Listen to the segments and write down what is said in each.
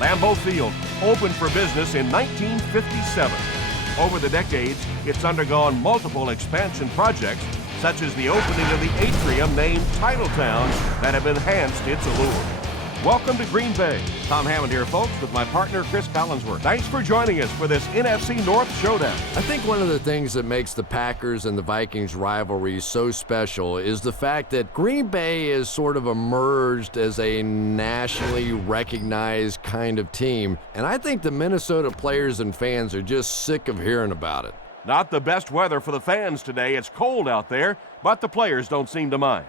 Lambeau Field opened for business in 1957. Over the decades, it's undergone multiple expansion projects, such as the opening of the atrium named Titletown that have enhanced its allure. Welcome to Green Bay. Tom Hammond here, folks, with my partner, Chris Collinsworth. Thanks for joining us for this NFC North Showdown. I think one of the things that makes the Packers and the Vikings rivalry so special is the fact that Green Bay is sort of emerged as a nationally recognized kind of team, and I think the Minnesota players and fans are just sick of hearing about it. Not the best weather for the fans today. It's cold out there, but the players don't seem to mind.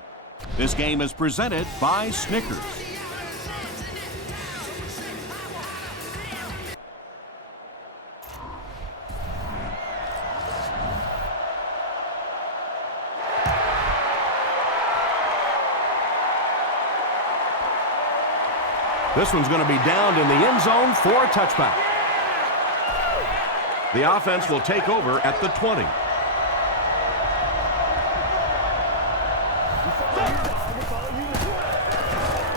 This game is presented by Snickers. This one's going to be downed in the end zone for a touchback. The offense will take over at the 20.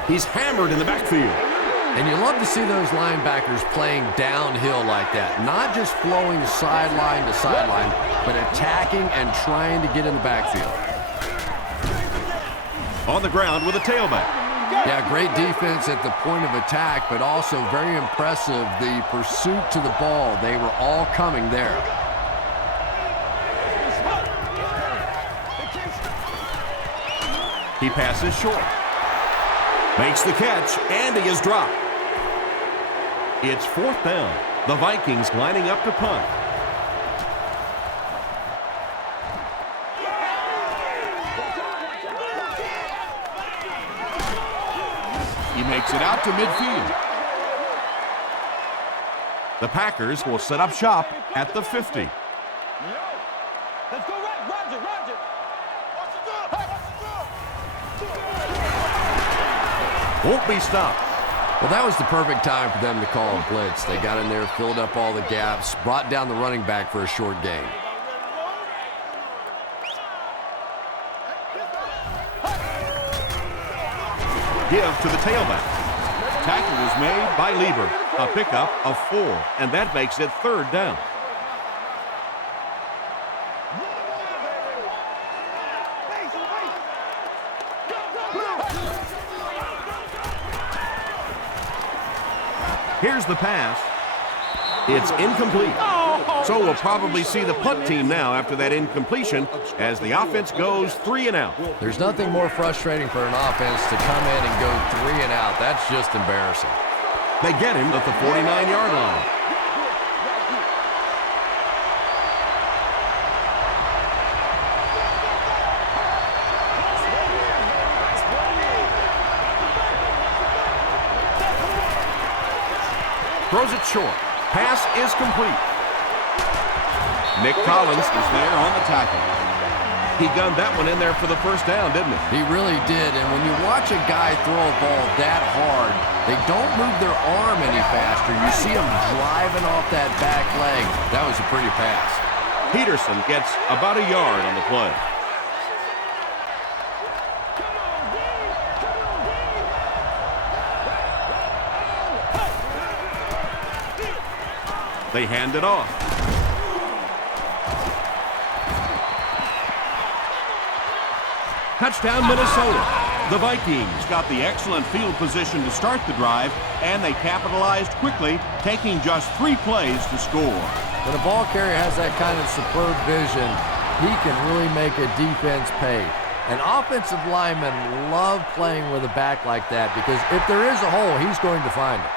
He's hammered in the backfield. And you love to see those linebackers playing downhill like that, not just flowing sideline to sideline, but attacking and trying to get in the backfield. On the ground with a tailback. Yeah, great defense at the point of attack, but also very impressive the pursuit to the ball. They were all coming there. He passes short. Makes the catch, and he is dropped. It's 4th down. The Vikings lining up to punt. He makes it out to midfield. The Packers will set up shop at the 50. Let's go, Roger. Won't be stopped. Well, that was the perfect time for them to call a blitz. They got in there, filled up all the gaps, brought down the running back for a short gain. Give to the tailback. Tackle was made by Lieber. A pickup of 4, and that makes it 3rd down. Here's the pass. It's incomplete. So we'll probably see the punt team now after that incompletion as the offense goes 3 and out. There's nothing more frustrating for an offense to come in and go 3 and out. That's just embarrassing. They get him at the 49-yard line. Throws it short. Pass is complete. Nick Collins is there on the tackle. He gunned that one in there for the 1st down, didn't he? He really did, and when you watch a guy throw a ball that hard, they don't move their arm any faster. You see him driving off that back leg. That was a pretty pass. Peterson gets about a yard on the play. They hand it off. Touchdown, Minnesota. The Vikings got the excellent field position to start the drive, and they capitalized quickly, taking just 3 plays to score. When a ball carrier has that kind of superb vision, he can really make a defense pay. And offensive linemen love playing with a back like that because if there is a hole, he's going to find it.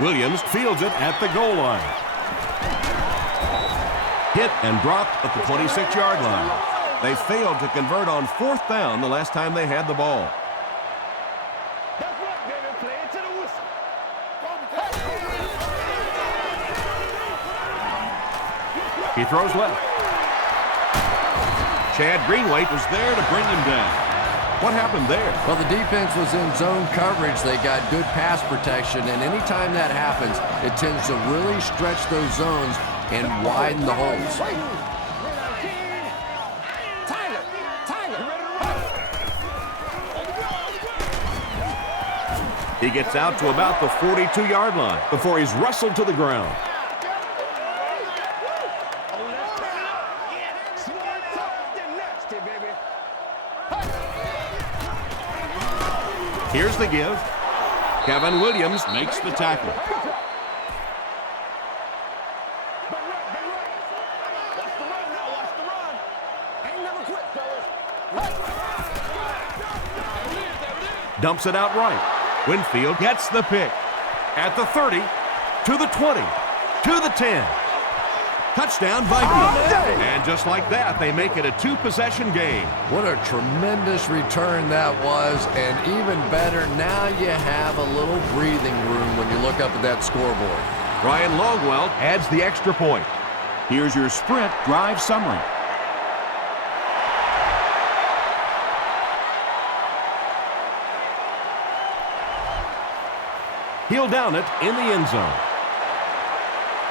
Williams fields it at the goal line. Hit and dropped at the 26-yard line. They failed to convert on 4th down the last time they had the ball. He throws left. Chad Greenway was there to bring him down. What happened there? Well, the defense was in zone coverage. They got good pass protection, and anytime that happens, it tends to really stretch those zones and widen the holes. He gets out to about the 42-yard line before he's wrestled to the ground. Here's the give. Kevin Williams makes the tackle. Dumps it out right. Winfield gets the pick. At the 30, to the 20, to the 10. Touchdown Vikings. And just like that, they make it a two-possession game. What a tremendous return that was, and even better, now you have a little breathing room when you look up at that scoreboard. Ryan Longwell adds the extra point. Here's your sprint drive summary. He'll down it in the end zone.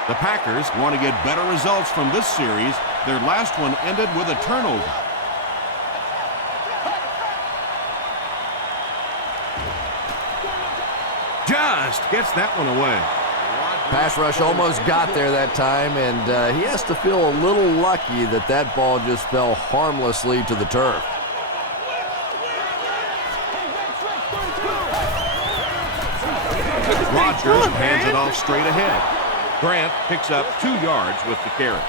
The Packers want to get better results from this series. Their last one ended with a turnover. Just gets that one away. Pass rush almost got there that time, and he has to feel a little lucky that that ball just fell harmlessly to the turf. Rodgers hands it off straight ahead. Grant picks up 2 yards with the carry.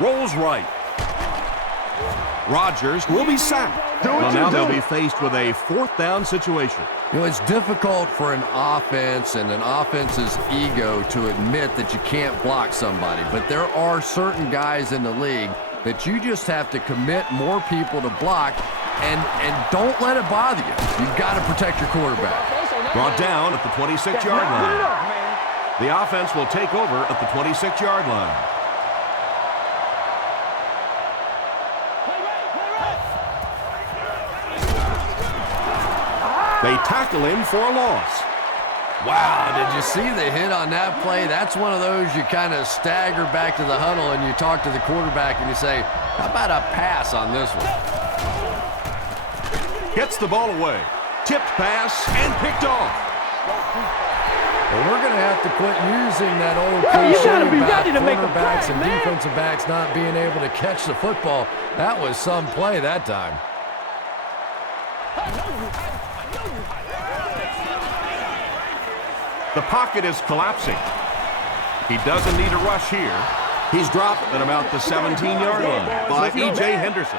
Rolls right. Rodgers will be sacked. Well, now they'll be faced with a 4th down situation. You know, it's difficult for an offense and an offense's ego to admit that you can't block somebody, but there are certain guys in the league that you just have to commit more people to block, and don't let it bother you. You've got to protect your quarterback. Brought down at the 26-yard line. The offense will take over at the 26-yard line. They tackle him for a loss. Wow, did you see the hit on that play? That's one of those you kind of stagger back to the huddle and you talk to the quarterback and you say, how about a pass on this one? Gets the ball away. Tipped pass and picked off. Well, we're going to have to quit using that old cliche about quarterbacks and defensive backs not being able to catch the football. That was some play that time. The pocket is collapsing. He doesn't need a rush here. He's dropped at about the 17-yard line by E.J. Henderson.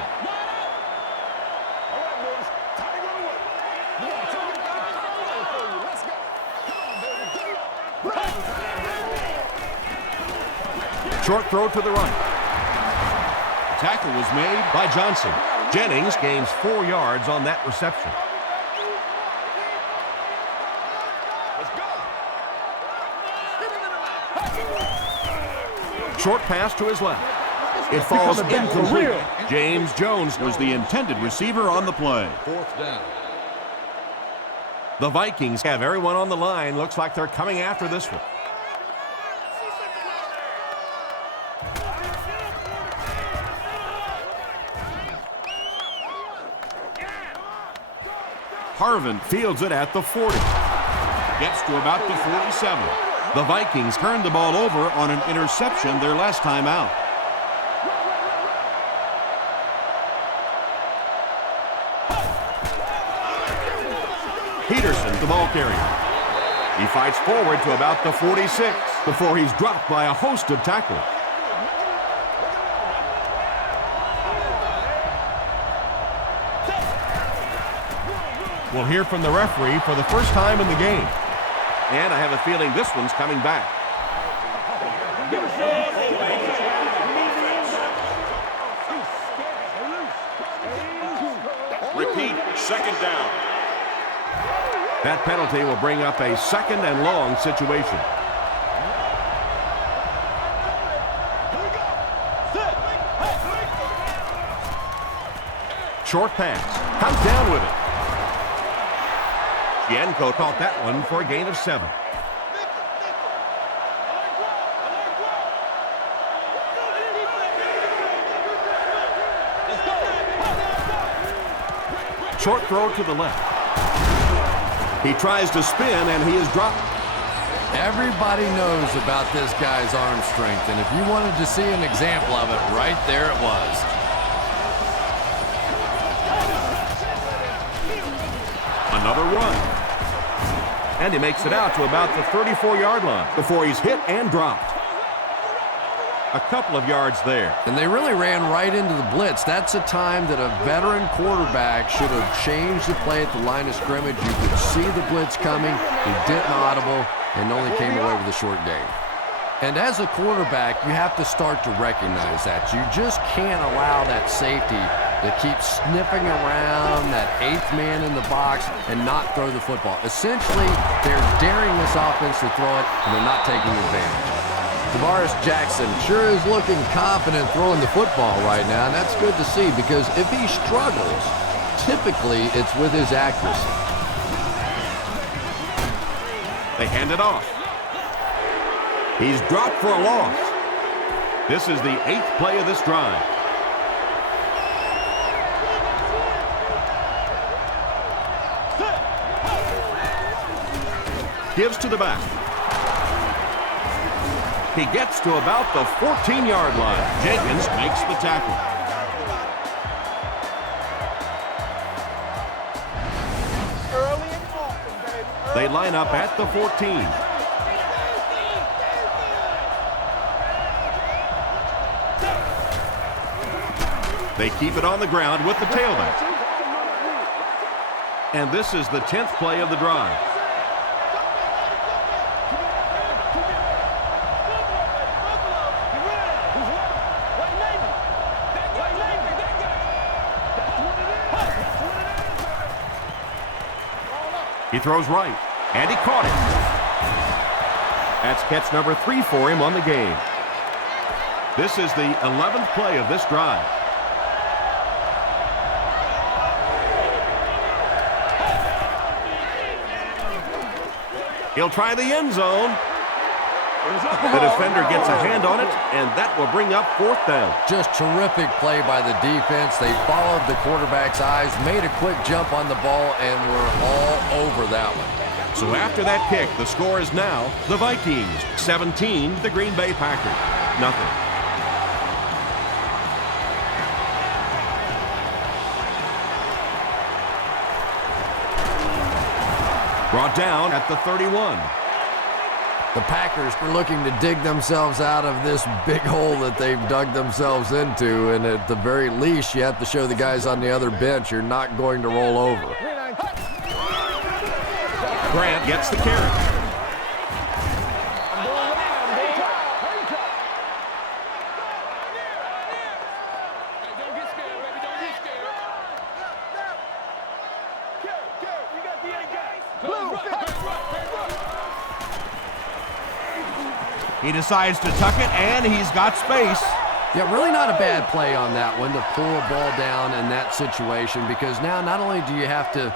Short throw to the right. Tackle was made by Johnson. Jennings gains 4 yards on that reception. Short pass to his left. It falls incomplete. James Jones was the intended receiver on the play. 4th down. The Vikings have everyone on the line. Looks like they're coming after this one. Harvin fields it at the 40. Gets to about the 47. The Vikings turned the ball over on an interception their last time out. Peterson, the ball carrier. He fights forward to about the 46 before he's dropped by a host of tacklers. We'll hear from the referee for the first time in the game. And I have a feeling this one's coming back. Repeat, 2nd down. That penalty will bring up a 2nd and long situation. Short pass. Comes down with it. Gianco caught that one for a gain of 7. Short throw to the left. He tries to spin, and he is dropped. Everybody knows about this guy's arm strength, and if you wanted to see an example of it, right there it was. Another run. And he makes it out to about the 34-yard line before he's hit and dropped. A couple of yards there. And they really ran right into the blitz. That's a time that a veteran quarterback should have changed the play at the line of scrimmage. You could see the blitz coming. He didn't audible and only came away with a short gain. And as a quarterback, you have to start to recognize that. You just can't allow that safety to keep sniffing around that eighth man in the box and not throw the football. Essentially, they're daring this offense to throw it, and they're not taking advantage. Tavares Jackson sure is looking confident throwing the football right now, and that's good to see because if he struggles, typically it's with his accuracy. They hand it off. He's dropped for a loss. This is the 8th play of this drive. Gives to the back. He gets to about the 14-yard line. Jenkins makes the tackle. They line up at the 14. They keep it on the ground with the tailback. And this is the 10th play of the drive. He throws right, and he caught it. That's catch number 3 for him on the game. This is the 11th play of this drive. He'll try the end zone. The defender gets a hand on it, and that will bring up 4th down. Just terrific play by the defense. They followed the quarterback's eyes, made a quick jump on the ball, and were all over that one. So after that kick, the score is now the Vikings 17, the Green Bay Packers nothing. Brought down at the 31. The Packers are looking to dig themselves out of this big hole that they've dug themselves into, and at the very least, you have to show the guys on the other bench you're not going to roll over. Grant gets the carry. He decides to tuck it, and he's got space. Yeah, really not a bad play on that one to pull a ball down in that situation, because now not only do you have to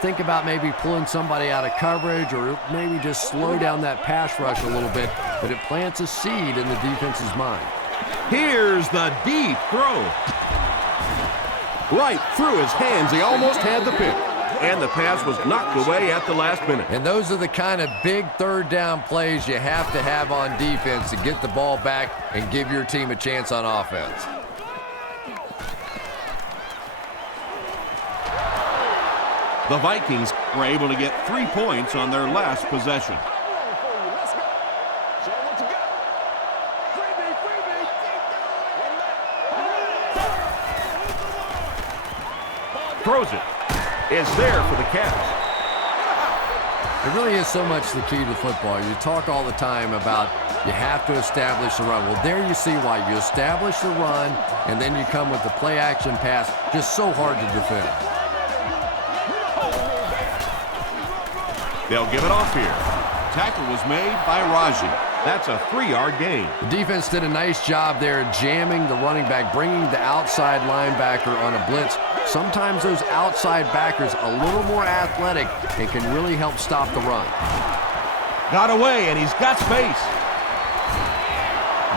think about maybe pulling somebody out of coverage or maybe just slow down that pass rush a little bit, but it plants a seed in the defense's mind. Here's the deep throw. Right through his hands. He almost had the pick. And the pass was knocked away at the last minute. And those are the kind of big third down plays you have to have on defense to get the ball back and give your team a chance on offense. The Vikings were able to get 3 points on their last possession. Throws it. Is there for the Cavs. It really is so much the key to football. You talk all the time about you have to establish the run. Well, there you see why. You establish the run, and then you come with the play-action pass. Just so hard to defend. They'll give it off here. Tackle was made by Raji. That's a 3-yard gain. The defense did a nice job there jamming the running back, bringing the outside linebacker on a blitz. Sometimes those outside backers a little more athletic and can really help stop the run. Got away, and he's got space.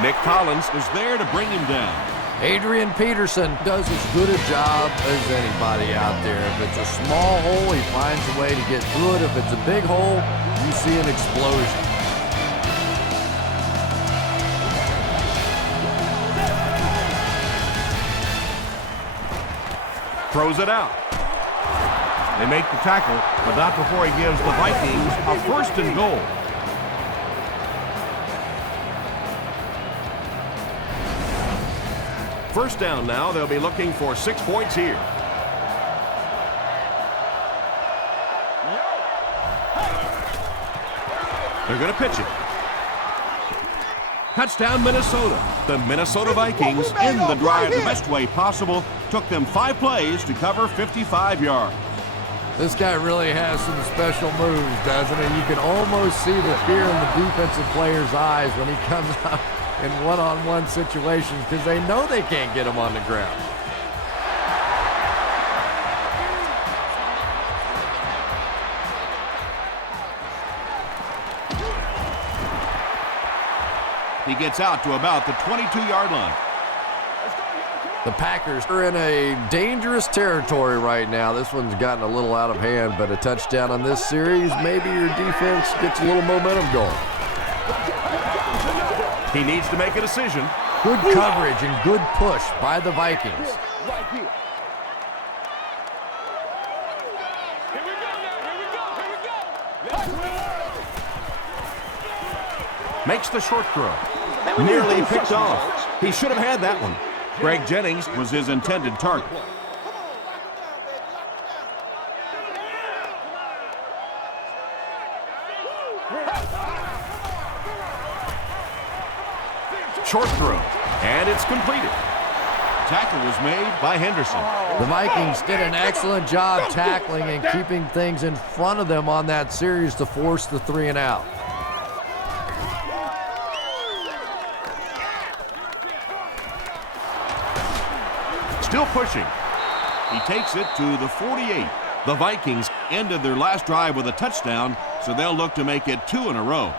Nick Collins was there to bring him down. Adrian Peterson does as good a job as anybody out there. If it's a small hole, he finds a way to get through it. If it's a big hole, you see an explosion. Throws it out. They make the tackle, but not before he gives the Vikings a 1st and goal. First down now. They'll be looking for 6 points here. They're going to pitch it. Touchdown, Minnesota. The Minnesota Vikings end the drive the best way possible. Took them 5 plays to cover 55 yards. This guy really has some special moves, doesn't he? You can almost see the fear in the defensive player's eyes when he comes up in one-on-one situations because they know they can't get him on the ground. He gets out to about the 22-yard line. The Packers are in a dangerous territory right now. This one's gotten a little out of hand, but a touchdown on this series, maybe your defense gets a little momentum going. He needs to make a decision. Good coverage and good push by the Vikings. Makes the short throw. Nearly picked off. He should have had that one. Greg Jennings was his intended target. Short throw, and it's completed. Tackle was made by Henderson. The Vikings did an excellent job tackling and keeping things in front of them on that series to force the 3 and out. Still pushing. He takes it to the 48. The Vikings ended their last drive with a touchdown, so they'll look to make it 2 in a row.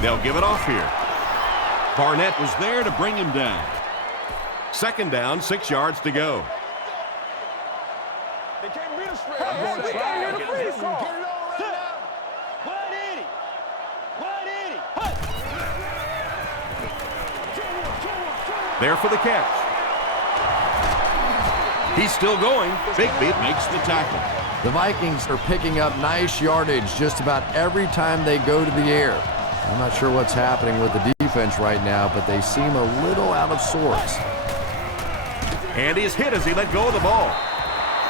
They'll give it off here. Barnett was there to bring him down. 2nd down, 6 yards to go. They can't beat us straight. Get it all right now. 180. 180. There for the catch. He's still going. Bigby makes the tackle. The Vikings are picking up nice yardage just about every time they go to the air. I'm not sure what's happening with the defense right now, but they seem a little out of sorts. And he's hit as he let go of the ball.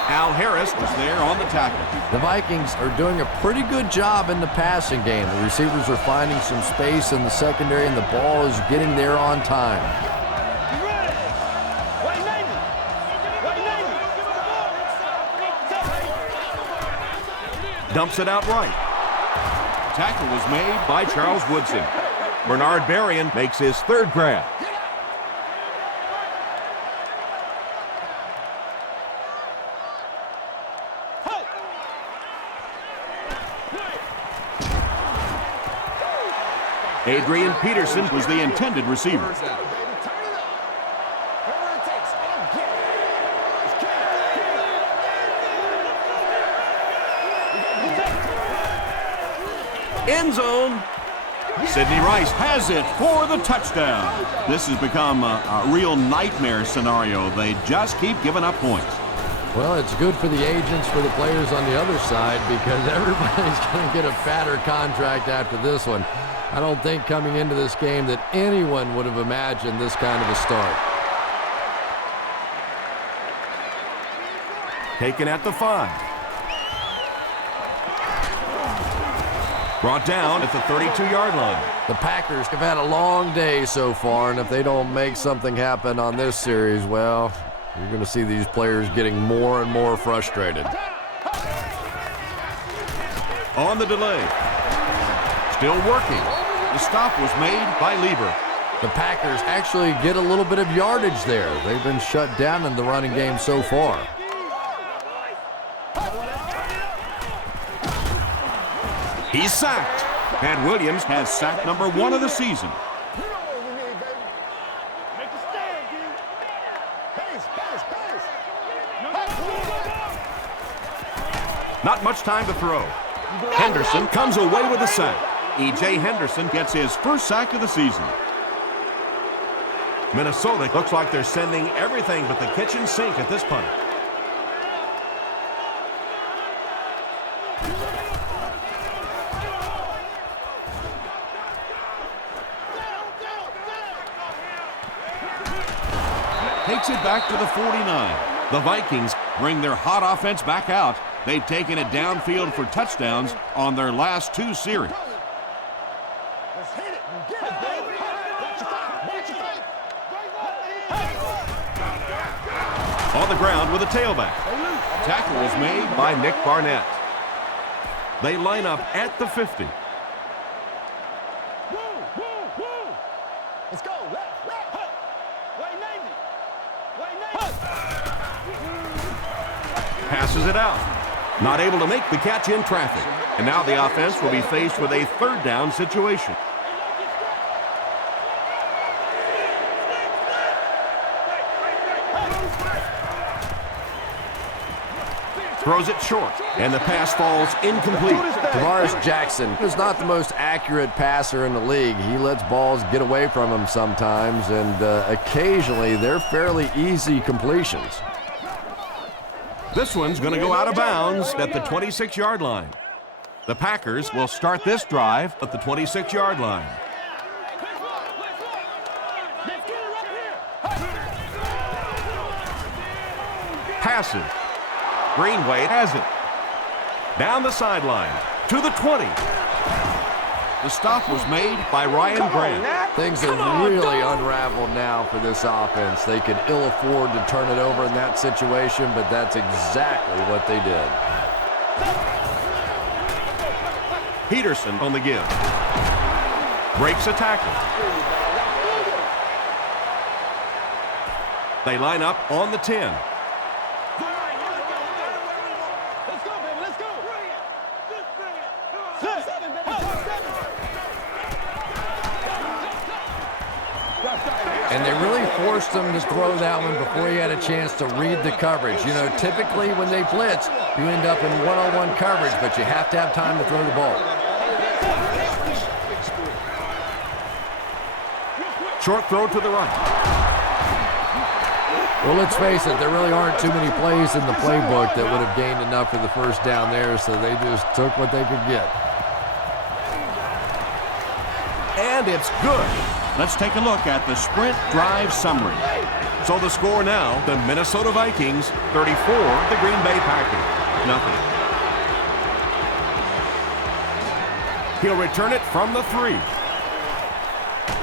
Al Harris was there on the tackle. The Vikings are doing a pretty good job in the passing game. The receivers are finding some space in the secondary, and the ball is getting there on time. Dumps it out right. Tackle was made by Charles Woodson. Bernard Berrien makes his 3rd grab. Adrian Peterson was the intended receiver. End zone. Sidney Rice has it for the touchdown. This has become a real nightmare scenario. They just keep giving up points. Well, it's good for the agents, for the players on the other side, because everybody's going to get a fatter contract after this one. I don't think coming into this game that anyone would have imagined this kind of a start. Taken at the 5. Brought down at the 32-yard line. The Packers have had a long day so far, and if they don't make something happen on this series, well, you're going to see these players getting more and more frustrated. On the delay. Still working. The stop was made by Lieber. The Packers actually get a little bit of yardage there. They've been shut down in the running game so far. He's sacked. And Williams has sack number 1 of the season. Not much time to throw. Henderson comes away with a sack. E.J. Henderson gets his first sack of the season. Minnesota looks like they're sending everything but the kitchen sink at this punt. Takes it back to the 49. The Vikings bring their hot offense back out. They've taken it downfield for touchdowns on their last 2 series. On the ground with a tailback. Tackle was made By Nick Barnett. They line up at the 50. Let's go. Left. Way 90. Passes it out. Not able to make the catch in traffic. And now the offense will be faced with a 3rd down situation. Throws it short, and the pass falls incomplete. Tavares Jackson is not the most accurate passer in the league. He lets balls get away from him sometimes, and occasionally they're fairly easy completions. This one's going to go out of bounds at the 26-yard line. The Packers will start this drive at the 26-yard line. Passes. Greenway has it. Down the sideline to the 20. The stop was made by Ryan Grant. Things have really unraveled now for this offense. They could ill afford to turn it over in that situation, but that's exactly what they did. Peterson on the give. Breaks a tackle. They line up on the 10. And they really forced him to throw that one before he had a chance to read the coverage. You know, typically when they blitz, you end up in one-on-one coverage, but you have to have time to throw the ball. Short throw to the right. Well, let's face it, there really aren't too many plays in the playbook that would have gained enough for the first down there, so they just took what they could get. And it's good. Let's take a look at the sprint drive summary. So the score now, the Minnesota Vikings 34, the Green Bay Packers nothing. He'll return it from the 3.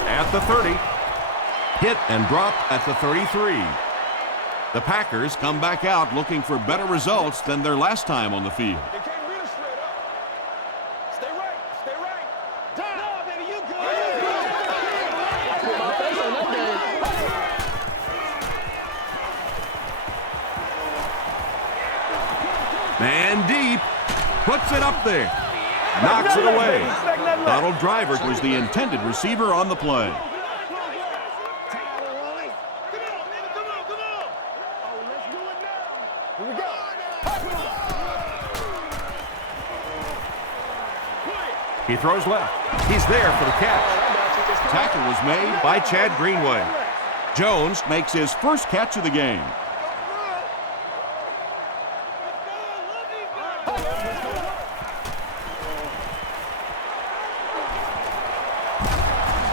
At the 30. Hit and drop at the 33. The Packers Come back out looking for better results than their last time on the field. They can't beat us straight up. Stay right. Down. No, baby, you good. I put my face on that man deep. Puts it up there. Knocks it away. Donald Driver was the intended receiver on the play. He throws left. He's there for the catch. Tackle was made By Chad Greenway. Jones makes his first catch of the game.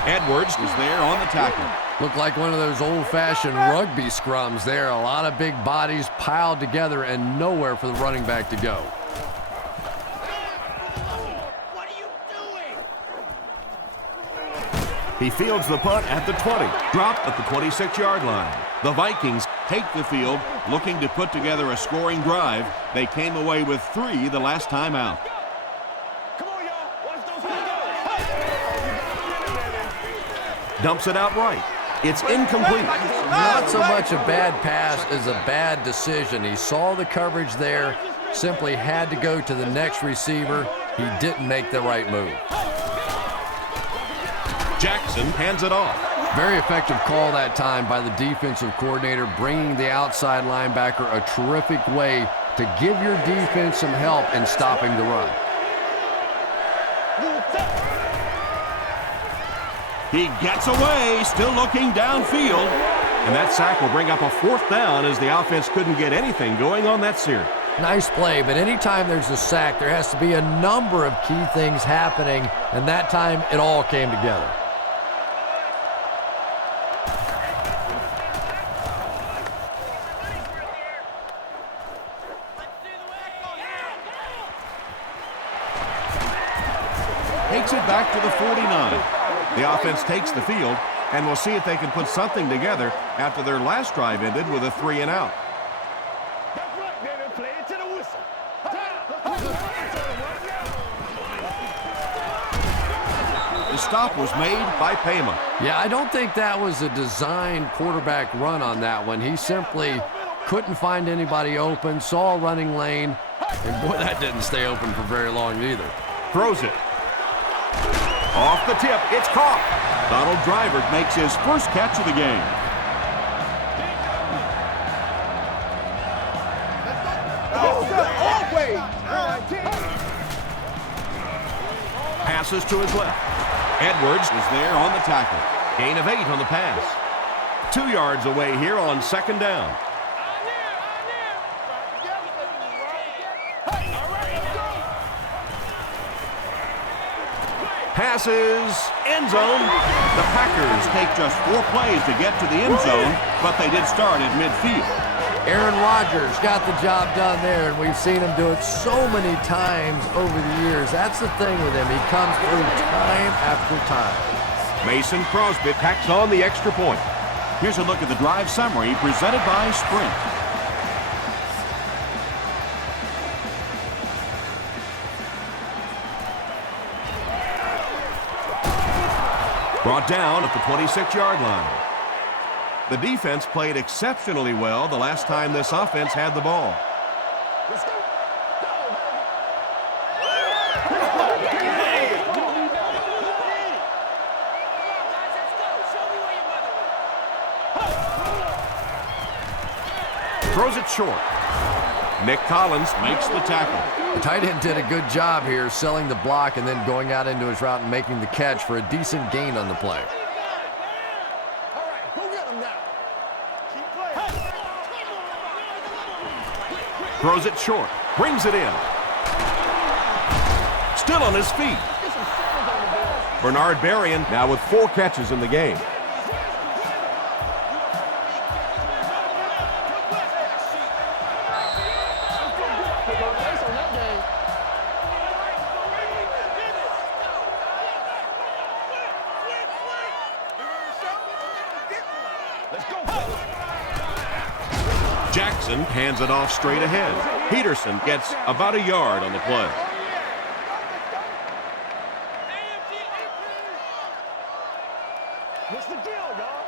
Edwards was there on the tackle. Looked like one of those old-fashioned rugby scrums there. A lot of big bodies piled together and nowhere for the running back to go. He fields the punt at the 20. Dropped at the 26-yard line. The Vikings take the field, looking to put together a scoring drive. They came away with 3 the last time out. Come on, y'all. Watch those Dumps it out right. It's incomplete. Not so much a bad pass as a bad decision. He saw the coverage there, simply had to go to the next receiver. He didn't make the right move. Jackson hands it off. Very effective call that time by the defensive coordinator, bringing the outside linebacker a terrific way to give your defense some help in stopping the run. He gets away, still looking downfield. And that sack will bring up a 4th down as the offense couldn't get anything going on that series. Nice play, but anytime there's a sack, there has to be a number of key things happening, and that time it all came together. Takes it back to the 49. The offense takes the field, and we'll see if they can put something together after their last drive ended with a 3-and-out. That's right, baby. Play it to the whistle. The stop was made by Payma. Yeah, I don't think that was a designed quarterback run on that one. He simply couldn't find anybody open, saw a running lane, and boy, that didn't stay open for very long either. Throws it. Off the tip, it's caught. Donald Driver makes his first catch of the game. Passes to his left. Edwards is there on the tackle. Gain of 8 on the pass. 2 yards away here on 2nd down. Passes, end zone. The Packers take just 4 plays to get to the end zone, but they did start at midfield. Aaron Rodgers got the job done there, and we've seen him do it so many times over the years. That's the thing with him. He comes through time after time. Mason Crosby tacks on the extra point. Here's a look at the drive summary presented by Sprint. Brought down at the 26-yard line. The defense played exceptionally well the last time this offense had the ball. Let's go. Throws it short. Nick Collins makes the tackle. The tight end did a good job here selling the block and then going out into his route and making the catch for a decent gain on the play. All right, go get him now. Keep playing. Throws it short. Brings it in. Still on his feet. Bernard Berrien now with 4 catches in the game. Jackson hands it off straight ahead. Peterson gets about a yard on the play. What's the deal, y'all?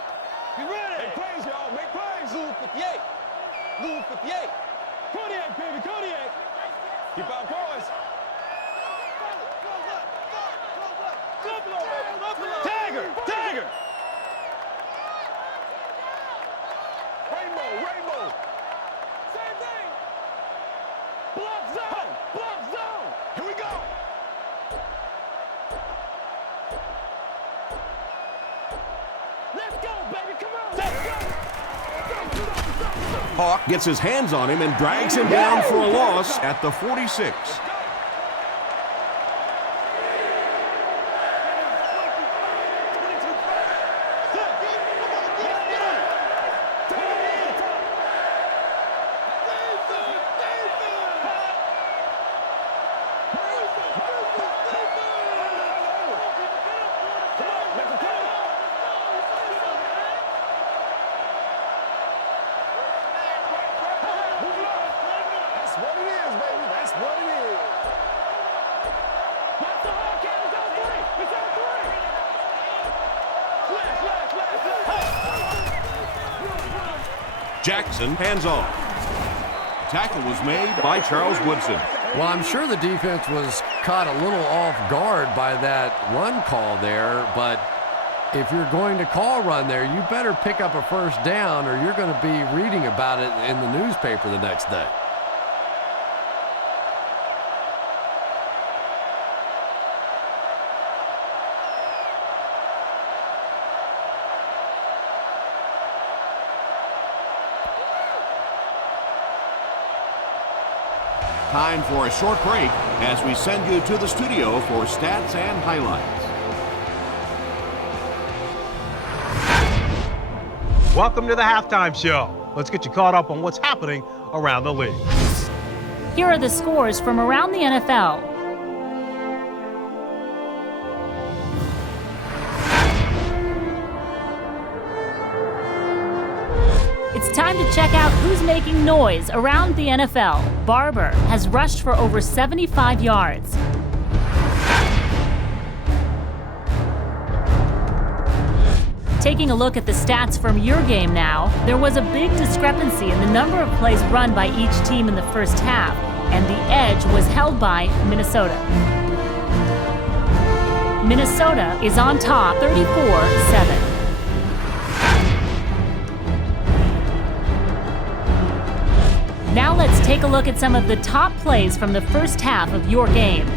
You ready? Make plays, y'all. Make plays. Lou 58. Lou 58. Kodiak, baby. Kodiak. Keep out boys. Tiger. Tiger. Rainbow. Rainbow. Same thing. Block zone. Block zone. Here we go. Let's go, baby. Come on. Let's go. Hawk gets his hands on him and drags him down for a loss at the 46. Jackson hands off. Tackle was made by Charles Woodson. Well, I'm sure the defense was caught a little off guard by that run call there, but If you're going to call run there, you better pick up a first down or you're going to be reading about it in the newspaper the next day. Time for a short break as we send you to the studio for stats and highlights. Welcome to the halftime show. Let's get you caught up on what's happening around the league. Here are the scores from around the NFL. It's time to check out who's making noise around the NFL. Barber has rushed for over 75 yards. Taking a look at the stats from your game now, there was a big discrepancy in the number of plays run by each team in the first half, and the edge was held by Minnesota. Minnesota is on top 34-7. Now let's take a look at some of the top plays from the first half of your game.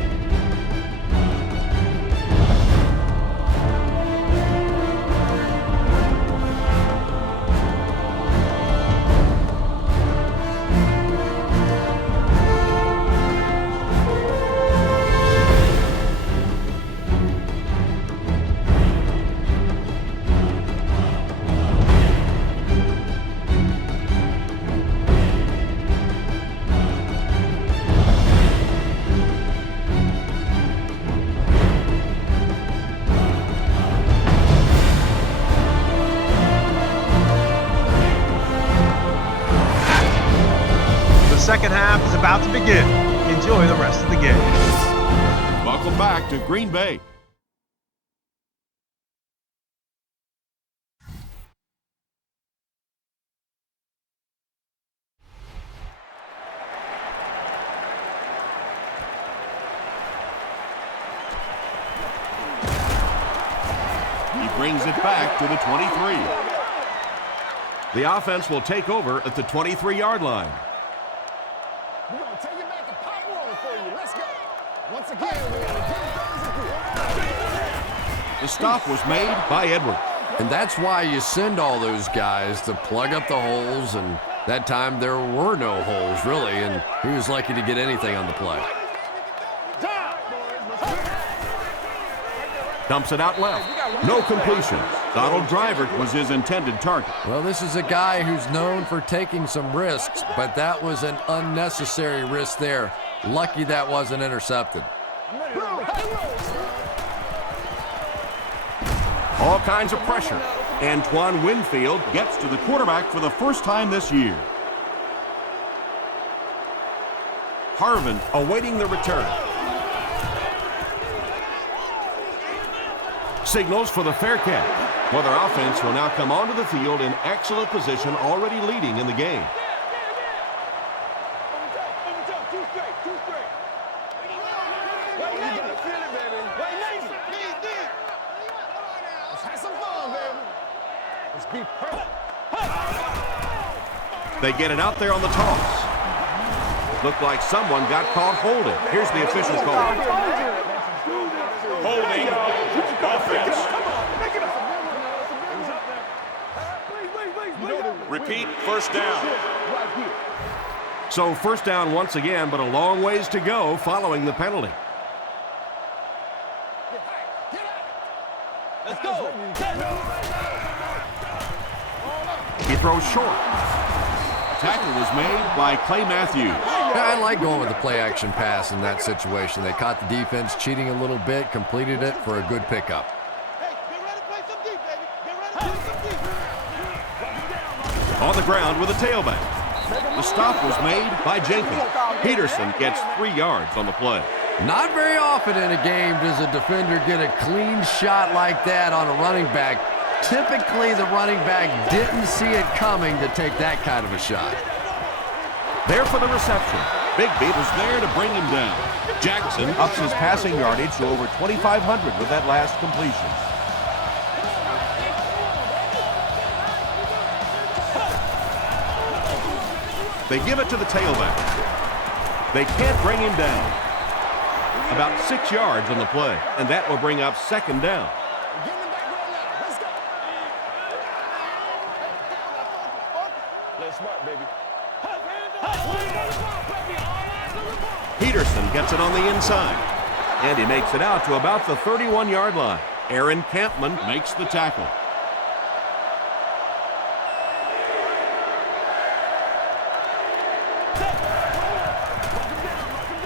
Second half is about to begin. Enjoy the rest of the game. Welcome back to Green Bay. He brings it back to the 23. The offense will take over at the 23-yard line. We're going to take it back to pot roll for you. Let's go. Once again, we got to give those The stop was made by Edwards. And that's why you send all those guys to plug up the holes, and that time there were no holes, really, and he was lucky to get anything on the play. Dumps it out left. No completion. Donald Driver was his intended target. Well, this is a guy who's known for taking some risks, but that was an unnecessary risk there. Lucky that wasn't intercepted. All kinds of pressure. Antoine Winfield gets to the quarterback for the first time this year. Harvin awaiting the return. Signals for the fair catch. Well, their offense will now come onto the field in excellent position, already leading in the game. They get it out there on the toss. Looked like someone got caught holding. Here's the official call. Holding offense. Repeat, first down. So first down once again, but a long ways to go following the penalty. Let's go. He throws short. Tackle was made by Clay Matthews. Yeah, I like going with the play-action pass in that situation. They caught the defense cheating a little bit, completed it for a good pickup. On the ground with a tailback. The stop was made by Jenkins. Peterson gets 3 yards on the play. Not very often in a game does a defender get a clean shot like that on a running back. Typically, the running back didn't see it coming to take that kind of a shot. There for the reception. Bigby was there to bring him down. Jackson ups his passing yardage to over 2,500 with that last completion. They give it to the tailback. They can't bring him down. About 6 yards on the play, and that will bring up second down. Peterson gets it on the inside, and he makes it out to about the 31-yard line. Aaron Campman Makes the tackle.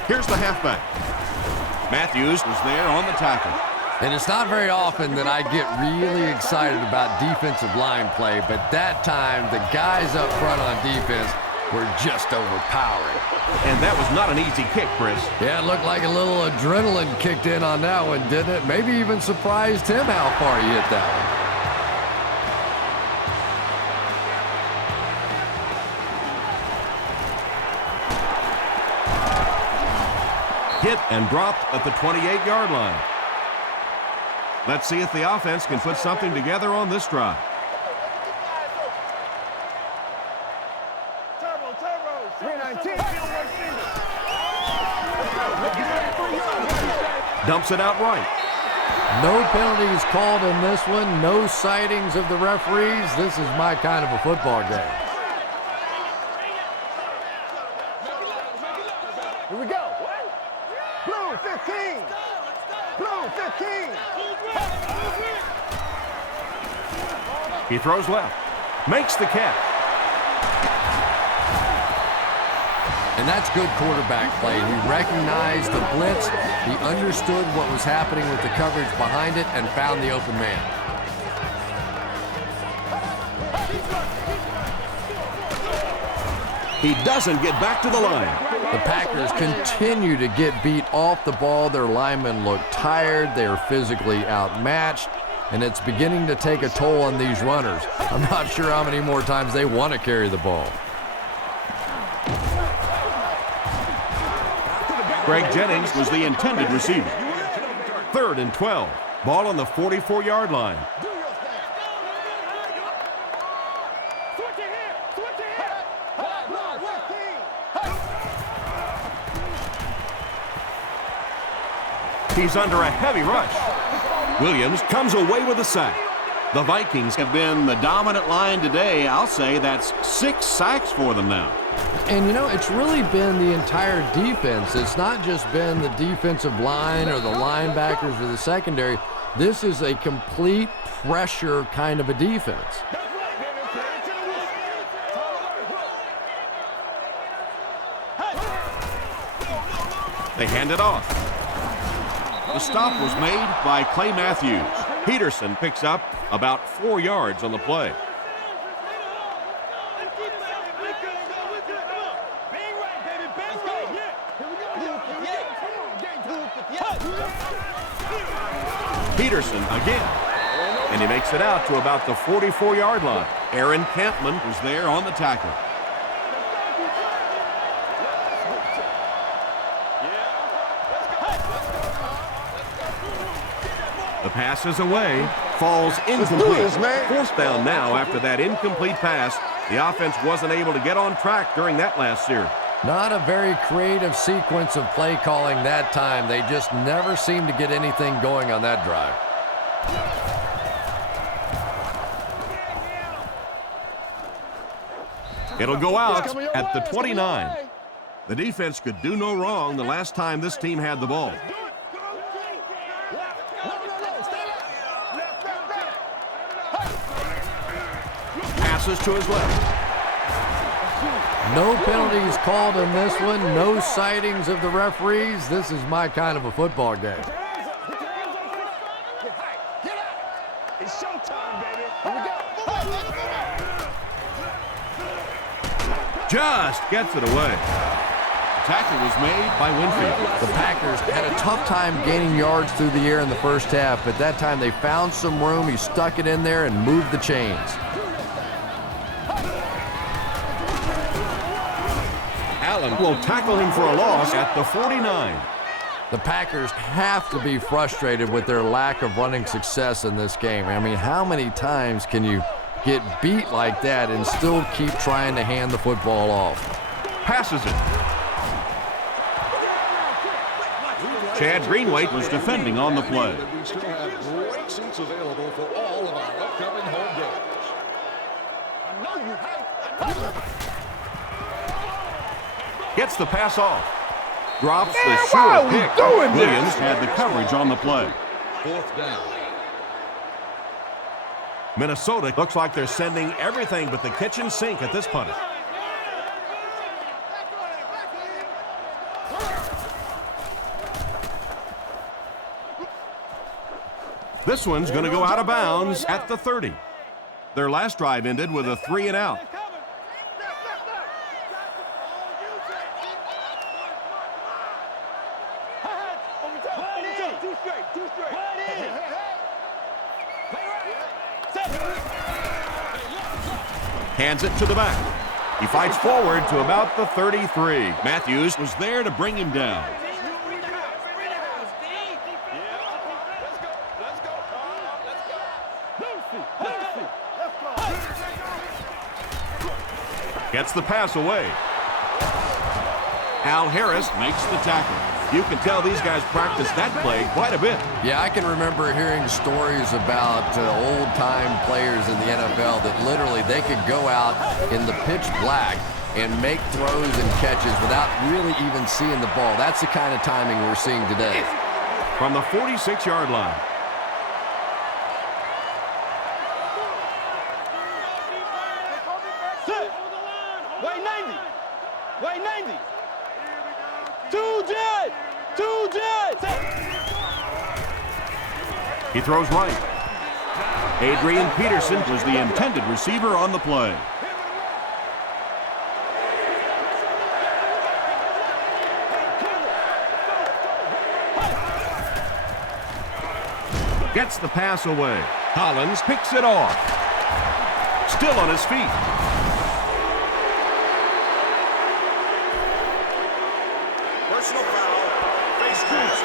Here's the halfback. Matthews Was there on the tackle. And it's not very often that I get really excited about defensive line play, but that time the guys up front on defense were just overpowering. And that was not an easy kick, Chris. Yeah, it looked like a little adrenaline kicked in on that one, didn't it? Maybe even surprised him how far he hit that one. Hit and dropped at the 28-yard line. Let's see if the offense can put something together on this drive. Dumps it out right. No penalties called in this one. No sightings of the referees. This is my kind of a football game. Here we go. Blue 15. Blue 15. He throws left. Makes the catch. And that's good quarterback play. He recognized the blitz. He understood what was happening with the coverage behind it and found the open man. He doesn't get back to the line. The Packers continue to get beat off the ball. Their linemen look tired. They're physically outmatched. And it's beginning to take a toll on these runners. I'm not sure how many more times they want to carry the ball. Greg Jennings was the intended receiver. 3rd and 12. Ball on the 44-yard line. He's under a heavy rush. Williams comes away with a sack. The Vikings have been the dominant line today. I'll say that's 6 sacks for them now. And, you know, it's really been the entire defense. It's not just been the defensive line or the linebackers or the secondary. This is a complete pressure kind of a defense. They hand it off. The stop was made by Clay Matthews. Peterson picks up about 4 yards on the play. Peterson again. And he makes it out to about the 44-yard line. Aaron Campman Was there on the tackle. The pass is away, falls incomplete. 4th down now after that incomplete pass. The offense wasn't able to get on track during that last series. Not a very creative sequence of play calling that time. They just never seemed to get anything going on that drive. It'll go out at the 29. The defense could do no wrong the last time this team had the ball. Passes to his left. No penalties called in this one. No sightings of the referees. This is my kind of a football game. It's showtime, baby. Here we go. Just gets it away. Tackle was made by Winfield. The Packers had a tough time gaining yards through the air in the first half, but that time they found some room. He stuck it in there and moved the chains. Allen will tackle him for a loss at the 49. The Packers have to be frustrated with their lack of running success in this game. I mean, how many times can you get beat like that and still keep trying to hand the football off? passes it. Chad Greenway Was defending on the play. We still have great seats available for all of our upcoming home games. gets the pass off. Drops the sure pick. Williams had the coverage on the play. 4th down. Minnesota looks like they're sending everything but the kitchen sink at this punt. This one's going to go out of bounds at the 30. Their last drive ended with a 3-and-out. Hands it to the back. He fights forward to about the 33. Matthews was there to bring him down. Gets the pass away. Al Harris makes the tackle. You can tell these guys practice that play quite a bit. Yeah, I can remember hearing stories about old-time players in the NFL that literally they could go out in the pitch black and make throws and catches without really even seeing the ball. That's the kind of timing we're seeing today. From the 46-yard line. Wait 90. Wait 90. 2 jet. 2 jet. He throws right. Adrian Peterson Was the intended receiver on the play. gets the pass away. Collins picks it off. Still on his feet. Personal foul. Face mask.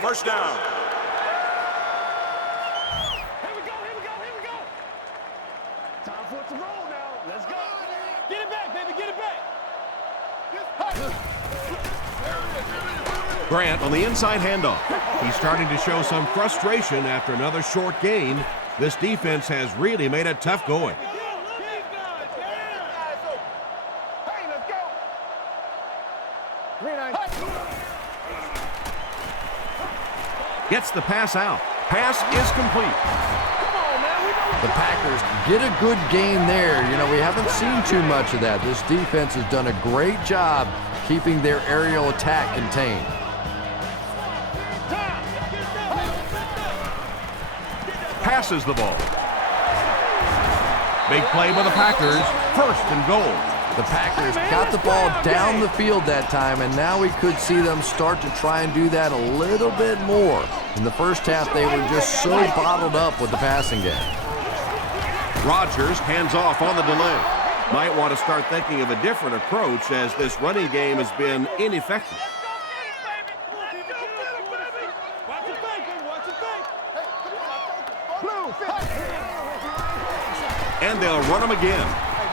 First down. Here we go. Time for it to roll now. Let's go. Get it back, baby. Get it back. Grant on the inside handoff. He's starting to show some frustration after another short gain. This defense has really made it tough going. Gets the pass out. Pass is complete. The Packers get a good gain there. You know, we haven't seen too much of that. This defense has done a great job keeping their aerial attack contained. Passes the ball. Big play by the Packers. 1st and goal. The Packers got the ball down the field that time, and now we could see them start to try and do that a little bit more. In the first half, they were just so bottled up with the passing game. Rodgers hands off on the delay. Might want to start thinking of a different approach as this running game has been ineffective. And they'll run him again.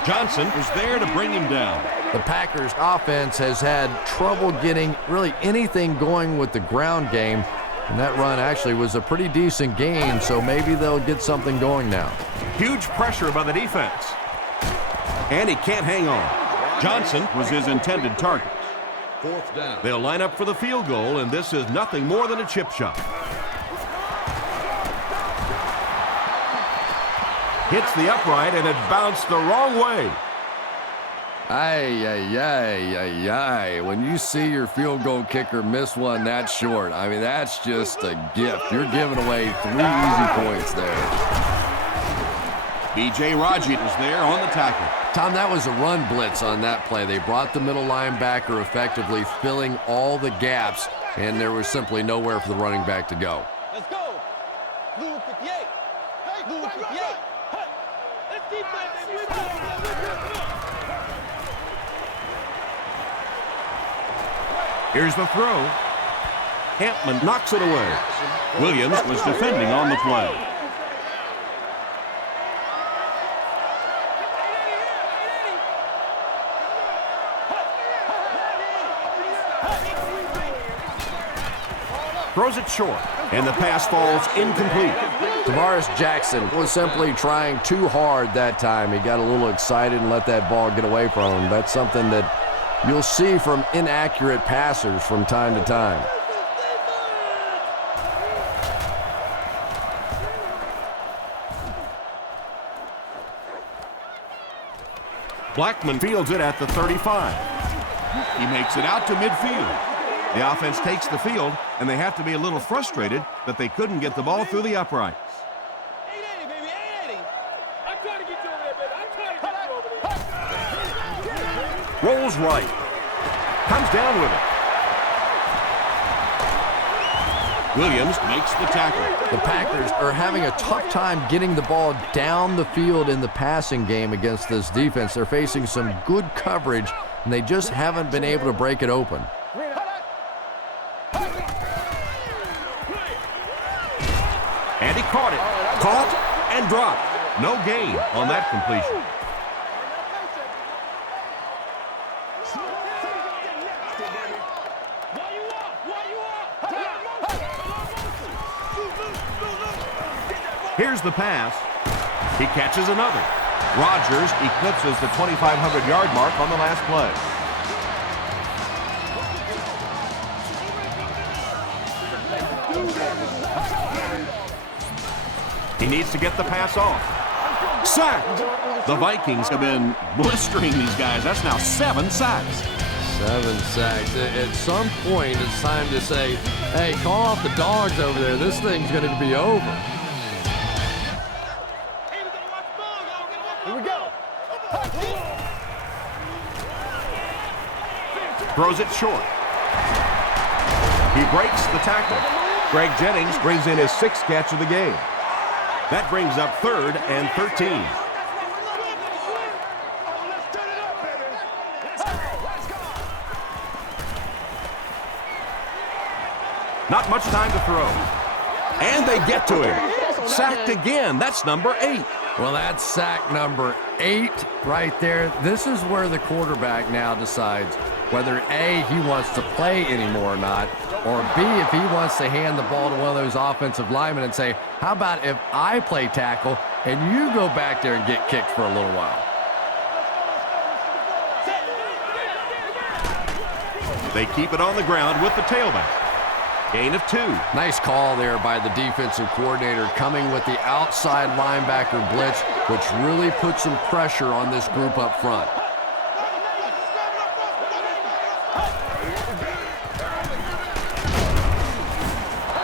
Johnson was there to bring him down. The Packers offense has had trouble getting really anything going with the ground game, and that run actually was a pretty decent gain, so maybe they'll get something going now. Huge pressure by the defense. And he can't hang on. Johnson was his intended target. 4th down. They'll line up for the field goal, and this is nothing more than a chip shot. Hits the upright, and it bounced the wrong way. Ay. When you see your field goal kicker miss one that short, I mean, that's just a gift. You're giving away 3 easy points there. B.J. Raji was there on the tackle. Tom, that was a run blitz on that play. They brought the middle linebacker effectively filling all the gaps, and there was simply nowhere for the running back to go. Let's go. Blue 58. Blue 58. Let's keep that. Here's the throw. Hampman knocks it away. Williams was defending on the play. Throws it short, and the pass falls incomplete. Tavares Jackson was simply trying too hard that time. He got a little excited and let that ball get away from him. That's something that you'll see from inaccurate passers from time to time. Blackman fields it at the 35. He makes it out to midfield. The offense takes the field, and they have to be a little frustrated that they couldn't get the ball through the uprights. 880, baby, 880. I'm trying to get you over there, baby. I'm trying to get you over there. Rolls right. Comes down with it. Williams makes the tackle. The Packers are having a tough time getting the ball down the field in the passing game against this defense. They're facing some good coverage, and they just haven't been able to break it open. And he caught it. Caught and dropped. No gain on that completion. Here's the pass. He catches another. Rodgers eclipses the 2,500-yard mark on the last play. He needs to get the pass off. Sacked. The Vikings have been blistering these guys. That's now 7 sacks. 7 sacks. At some point, it's time to say, hey, call off the dogs over there. This thing's going to be over. Here we go. Throws it short. He breaks the tackle. Greg Jennings brings in his 6th catch of the game. That brings up 3rd and 13. Not much time to throw. And they get to him. Sacked again. That's number 8. Well, that's sack number 8 right there. This is where the quarterback now decides whether A, he wants to play anymore or not, or B, if he wants to hand the ball to one of those offensive linemen and say, how about if I play tackle and you go back there and get kicked for a little while? They keep it on the ground with the tailback. Gain of 2. Nice call there by the defensive coordinator, coming with the outside linebacker blitz, which really puts some pressure on this group up front.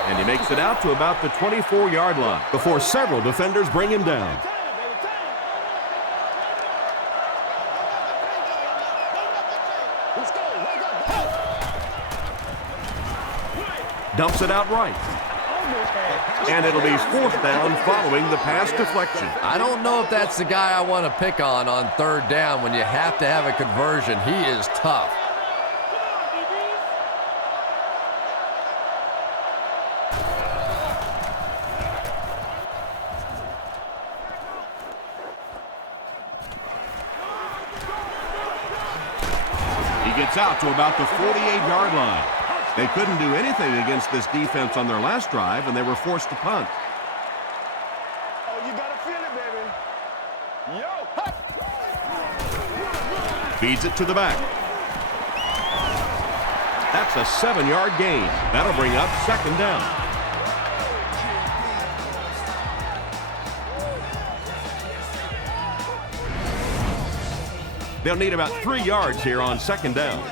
And he makes it out to about the 24-yard line before several defenders bring him down. Dumps it out right. And it'll be 4th down following the pass deflection. I don't know if that's the guy I want to pick on 3rd down when you have to have a conversion. He is tough. He gets out to about the 48-yard line. They couldn't do anything against this defense on their last drive, and they were forced to punt. Oh, you gotta feel it, baby. Yo! Feeds it to the back. That's a 7-yard gain. That'll bring up 2nd down. They'll need about 3 yards here on 2nd down.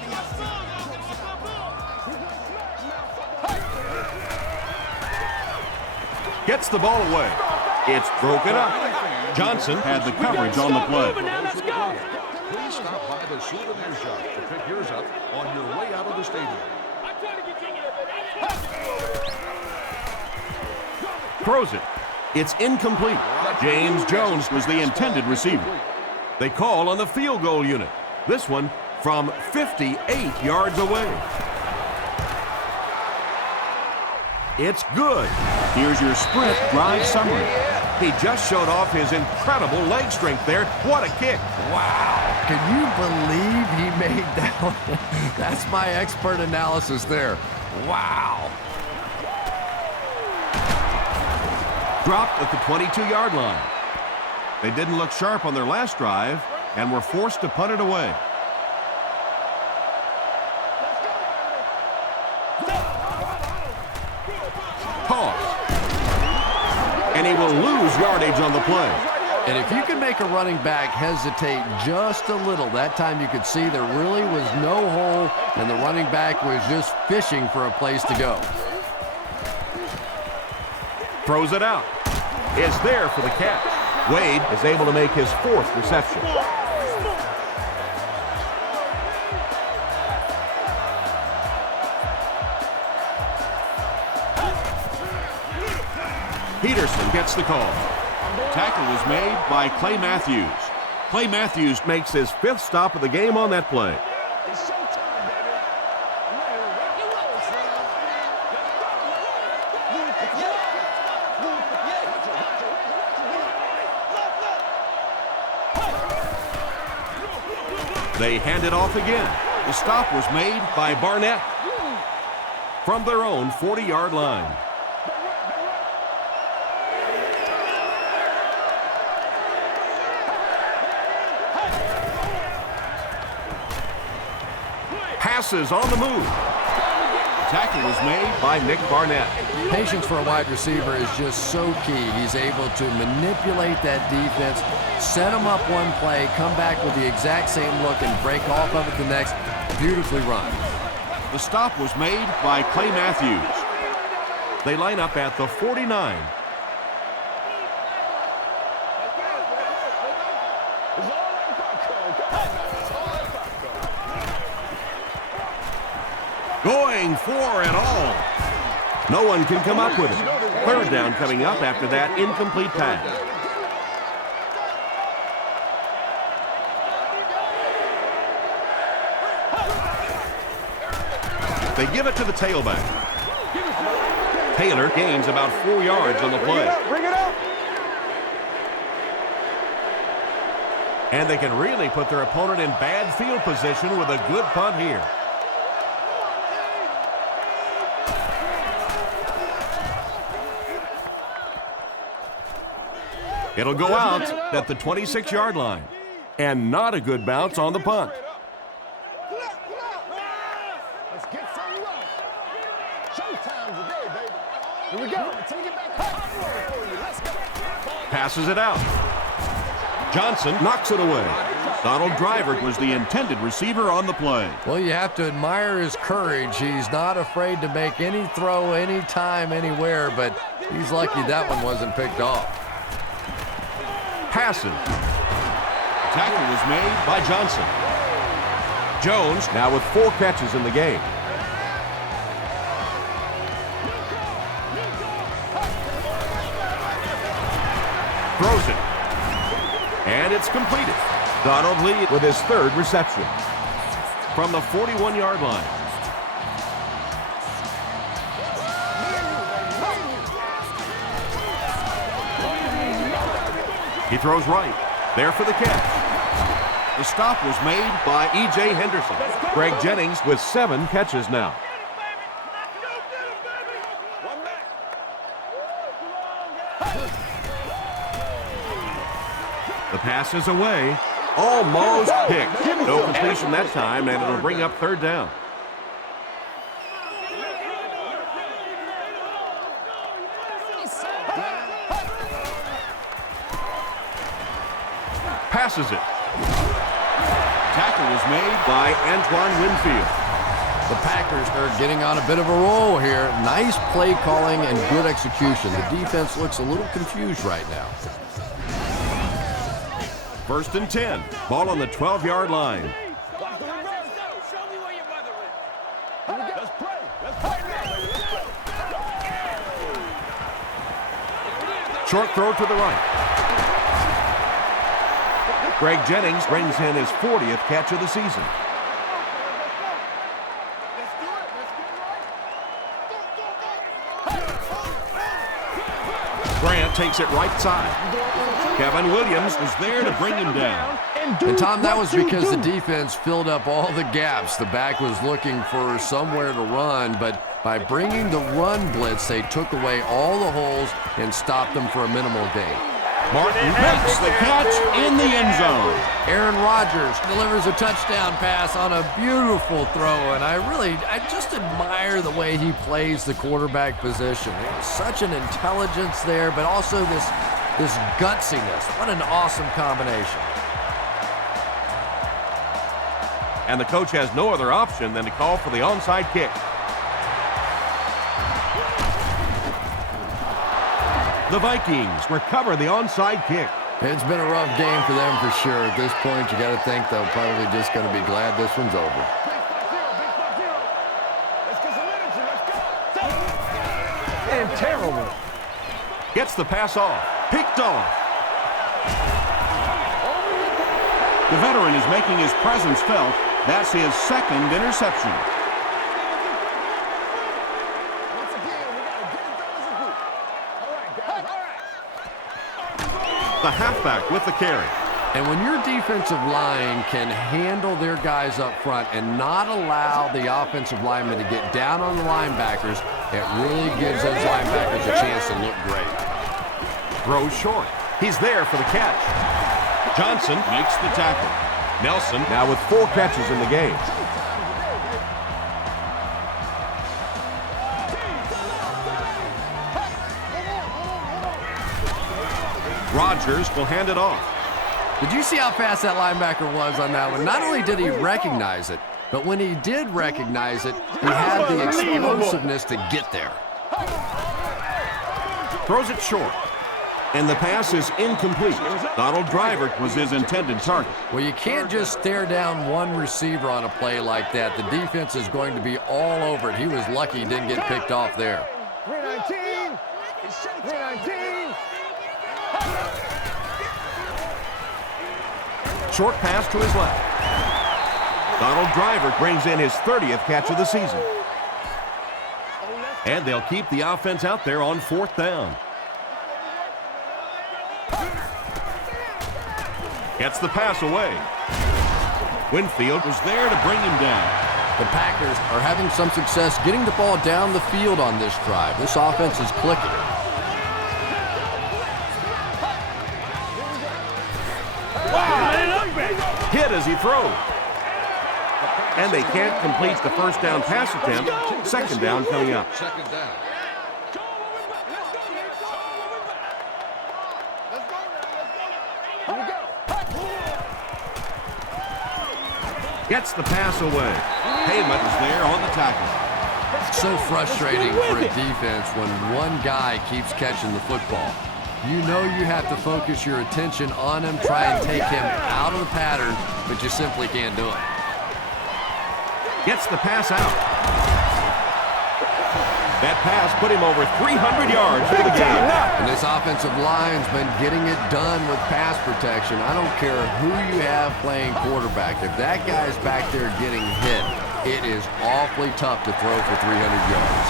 Gets the ball away. It's broken up. Johnson had the coverage on the play. Please stop by the souvenir shop to pick yours up on your way out of the stadium. Throws it. It's incomplete. James Jones was the intended receiver. They call on the field goal unit. This one from 58 yards away. It's good. Here's your sprint drive summary. He just showed off his incredible leg strength there. What a kick. Wow. Can you believe he made that one? That's my expert analysis there. Wow. Dropped at the 22-yard line. They didn't look sharp on their last drive and were forced to punt it away. Pause. And he will lose yardage on the play. And if you can make a running back hesitate just a little, that time you could see there really was no hole and the running back was just fishing for a place to go. Throws it out. It's there for the catch. Wade is able to make his 4th reception. Peterson gets the call. Tackle was made by Clay Matthews. Clay Matthews makes his 5th stop of the game on that play. They hand it off again. The stop was made by Barnett from their own 40-yard line. Passes on the move. Tackle was made by Nick Barnett. Patience for a wide receiver is just so key. He's able to manipulate that defense, set them up one play, come back with the exact same look, and break off of it the next. Beautifully run. The stop was made by Clay Matthews. They line up at the 49. Going for it all. No one can come up with it. 3rd down coming up after that incomplete pass. They give it to the tailback. Taylor gains about 4 yards on the play. Bring it up. And they can really put their opponent in bad field position with a good punt here. It'll go out at the 26-yard line. And not a good bounce on the punt. Let's get some love. Showtime today, baby. Here we go. Take it back. Let's go. Passes it out. Johnson knocks it away. Donald Driver was the intended receiver on the play. Well, you have to admire his courage. He's not afraid to make any throw, anytime, anywhere, but he's lucky that one wasn't picked off. Passes. Tackle was made by Johnson. Jones now with 4 catches in the game. Throws it. And it's completed. Donald Lee with his 3rd reception. From the 41-yard line. He throws right. There for the catch. The stop was made by E.J. Henderson. Greg Jennings with 7 catches now. The pass is away. Almost picked. No completion that time, and it'll bring up 3rd down. Passes it. Tackle was made by Antoine Winfield. The Packers are getting on a bit of a roll here. Nice play calling and good execution. The defense looks a little confused right now. 1st and 10. Ball on the 12-yard line. Short throw to the right. Greg Jennings brings in his 40th catch of the season. Grant takes it right side. Kevin Williams was there to bring him down. And Tom, that was because the defense filled up all the gaps. The back was looking for somewhere to run, but by bringing the run blitz, they took away all the holes and stopped them for a minimal gain. Martin makes the catch in the end zone. Aaron Rodgers delivers a touchdown pass on a beautiful throw, and I just admire the way he plays the quarterback position. Such an intelligence there, but also this gutsiness. What an awesome combination. And the coach has no other option than to call for the onside kick. The Vikings recover the onside kick. It's been a rough game for them for sure. At this point, you got to think they're probably just going to be glad this one's over. And terrible. Gets the pass off. Picked off. The veteran is making his presence felt. That's his second interception. The halfback with the carry. And when your defensive line can handle their guys up front and not allow the offensive linemen to get down on the linebackers, it really gives those linebackers a chance to look great. Throws short. He's there for the catch. Johnson makes the tackle. Nelson now with 4 catches in the game. Rodgers will hand it off. Did you see how fast that linebacker was on that one? Not only did he recognize it, but when he did recognize it, he had the explosiveness to get there. Throws it short. And the pass is incomplete. Donald Driver was his intended target. Well, you can't just stare down one receiver on a play like that. The defense is going to be all over it. He was lucky he didn't get picked off there. 319. 319. Short pass to his left. Donald Driver brings in his 30th catch of the season. And they'll keep the offense out there on 4th down. Gets the pass away. Winfield was there to bring him down. The Packers are having some success getting the ball down the field on this drive. This offense is clicking. Hit as he throws. And they can't complete the first down pass attempt. 2nd down coming up. 2nd down. Gets the pass away. Heyman is there on the tackle. So frustrating for a defense when one guy keeps catching the football. You know you have to focus your attention on him, try and take him out of the pattern, but you simply can't do it. Gets the pass out. That pass put him over 300 yards for the game. And this offensive line's been getting it done with pass protection. I don't care who you have playing quarterback. If that guy's back there getting hit, it is awfully tough to throw for 300 yards.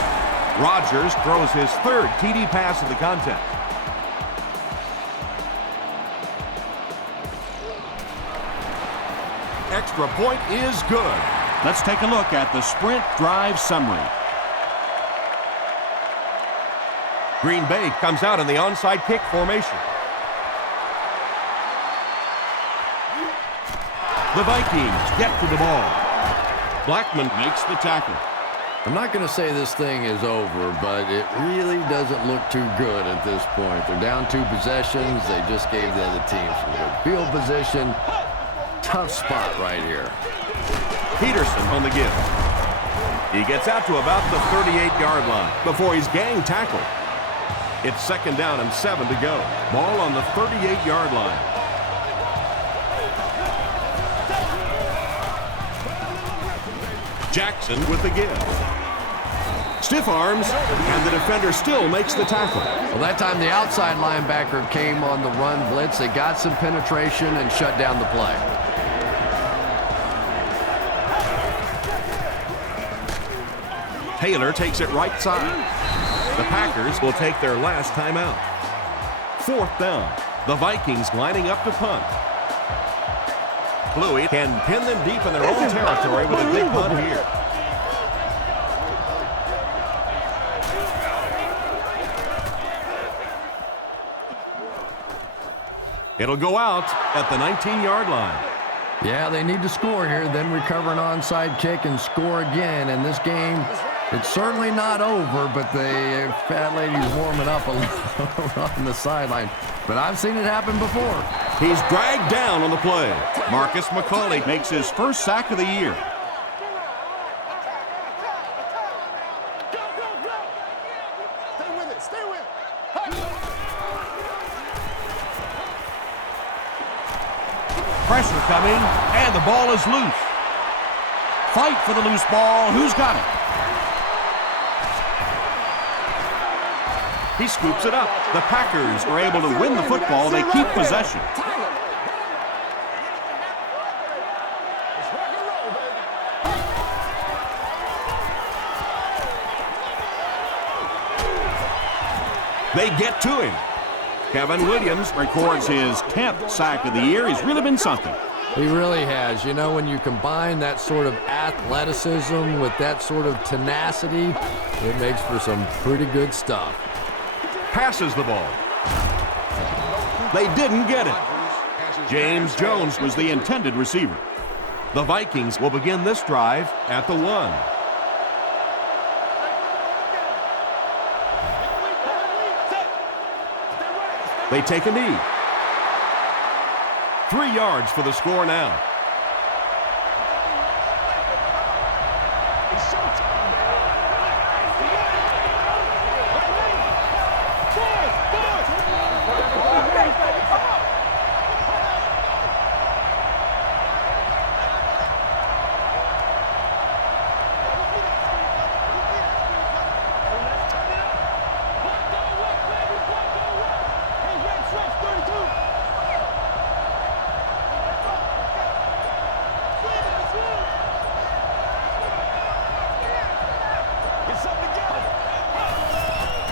Rodgers throws his 3rd TD pass of the contest. Extra point is good. Let's take a look at the sprint drive summary. Green Bay comes out in the onside kick formation. The Vikings get to the ball. Blackman makes the tackle. I'm not going to say this thing is over, but it really doesn't look too good at this point. They're down 2 possessions. They just gave the other team some good field position. Tough spot right here. Peterson on the give. He gets out to about the 38-yard line before he's gang tackled. It's 2nd down and 7 to go. Ball on the 38-yard line. Jackson with the give. Stiff arms, and the defender still makes the tackle. Well, that time the outside linebacker came on the run blitz. They got some penetration and shut down the play. Taylor takes it right side. The Packers will take their last timeout. 4th down. The Vikings lining up to punt. Bluey can pin them deep in their own territory with a big punt here. It'll go out at the 19-yard line. Yeah, they need to score here, then recover an onside kick and score again. And this game, it's certainly not over, but the fat lady's warming up a little on the sideline. But I've seen it happen before. He's dragged down on the play. Marcus McCauley makes his first sack of the year. Stay with it. Stay with it. Pressure coming, and the ball is loose. Fight for the loose ball. Who's got it? He scoops it up. The Packers are able to win the football. They keep possession. They get to him. Kevin Williams records his 10th sack of the year. He's really been something. He really has. You know, when you combine that sort of athleticism with that sort of tenacity, it makes for some pretty good stuff. Passes the ball. They didn't get it. James Jones was the intended receiver. The Vikings will begin this drive at the 1. They take a knee. 3 yards for the score now.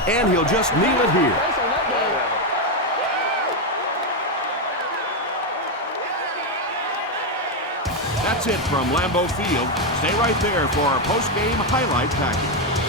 And he'll just kneel it here. That's it from Lambeau Field. Stay right there for our post-game highlight package.